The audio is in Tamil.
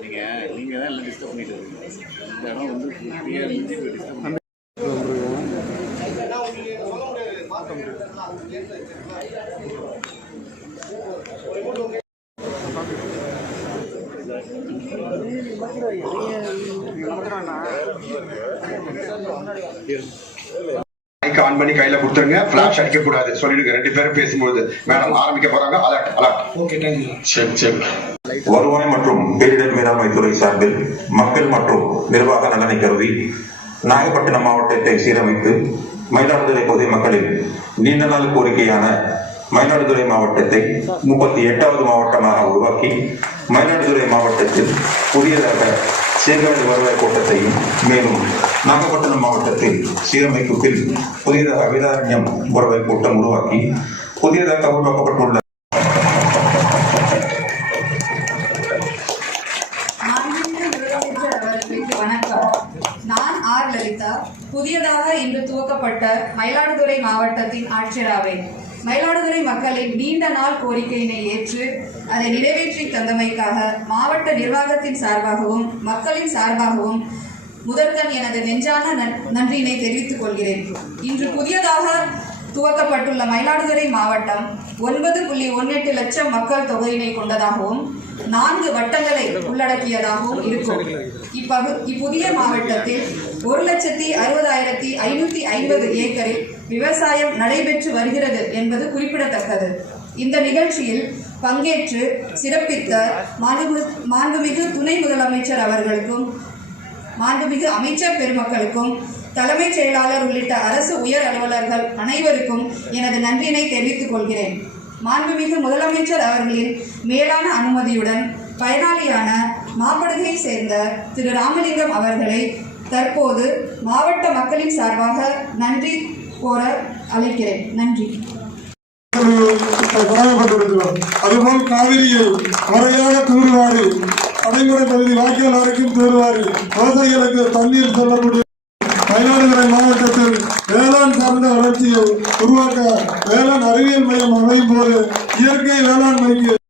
நீங்க நீங்கள் தான் எல்லாம் டிஸ்டர்ப் பண்ணிட்டு இருக்கீங்க. இந்த இடம் வந்து இருந்துச்சு இப்போ டிஸ்டர்ப் பண்ணி மைக் ஆன் பண்ணி கையில கொடுத்துருங்க. பிளாஷ் அடிக்க கூடாது. சொல்லிடுங்க. ரெண்டு பேரும் பேசும்போது. மேடம் ஆரம்பிக்க போறாங்க. Alert alert okay thank you check check வருவாய் மற்றும் பேரிடர் மேலாண்மை துறை சார்பில் மக்கள் மற்றும் நிர்வாக நலனை கருதி நாகப்பட்டினம் மாவட்டத்தை சீரமைத்து மயிலாடுதுறை பகுதி மக்களின் நீண்ட நாள் கோரிக்கையான மயிலாடுதுறை மாவட்டத்தை முப்பத்தி எட்டாவது மாவட்டமாக உருவாக்கி மயிலாடுதுறை மாவட்டத்தில் புதியதாக சீர்காழி வருவாய் கோட்டத்தையும் மேலும் நாகப்பட்டினம் மாவட்டத்தில் சீரமைப்புக்கு புதியதாக வேதாரண்யம் வருவாய் கூட்டம் உருவாக்கி புதியதாக உருவாக்கப்பட்டுள்ள வணக்கம். நான் ஆர் லலிதா புதியதாக இன்று துவக்கப்பட்ட மயிலாடுதுறை மாவட்டத்தின் ஆட்சியராவேன். மயிலாடுதுறை மக்களின் நீண்ட நாள் கோரிக்கையினை ஏற்று அதை நிறைவேற்றி தந்தமைக்காக மாவட்ட நிர்வாகத்தின் சார்பாகவும் மக்களின் சார்பாகவும் முதற்கண் எனது நெஞ்சான நன்- நன்றியினை தெரிவித்துக் கொள்கிறேன். இன்று புதியதாக துவக்கப்பட்டுள்ள மயிலாடுதுறை மாவட்டம் ஒன்பது புள்ளி ஒன்னெட்டு லட்சம் மக்கள் தொகையினை கொண்டதாகவும் நான்கு வட்டங்களை உள்ளடக்கியதாகவும் இருக்கும். இப்பகு இப்புதிய மாவட்டத்தில் ஒரு லட்சத்தி அறுபதாயிரத்தி ஐநூத்தி ஐம்பது ஏக்கரில் விவசாயம் நடைபெற்று வருகிறது என்பது குறிப்பிடத்தக்கது. இந்த நிகழ்ச்சியில் பங்கேற்று சிறப்பித்த மாண்புமி- மாண்புமிகு துணை முதலமைச்சர் அவர்களுக்கும் மாண்புமிகு அமைச்சர் பெருமக்களுக்கும் தலைமைச் செயலாளர் உள்ளிட்ட அரசு உயர் அலுவலர்கள் அனைவருக்கும் எனது நன்றியினை தெரிவித்துக் கொள்கிறேன். மாண்புமிகு முதலமைச்சர் அவர்களின் மேலான அனுமதியுடன் பயனாளியான மாப்படுகையை சேர்ந்த திரு. ராமலிங்கம் அவர்களை தற்போது மாவட்ட மக்களின் சார்பாக நன்றி கோர அழைக்கிறேன். நன்றி. வழங்கப்பட்டிருக்கிறோம் அதுபோல் காவிரியில் முறையாக தூர்வாரி அடைமுறை பகுதி வாக்கியாளருக்கும் தூர்வாரி விவசாயிகளுக்கு தண்ணீர் செல்லக்கூடிய மயிலாடுதுறை மாவட்டத்தில் வேளாண் சார்ந்த வளர்ச்சியை உருவாக்க வேளாண் அறிவியல் மையம் அமையும் போது இயற்கை வேளாண்மைக்கு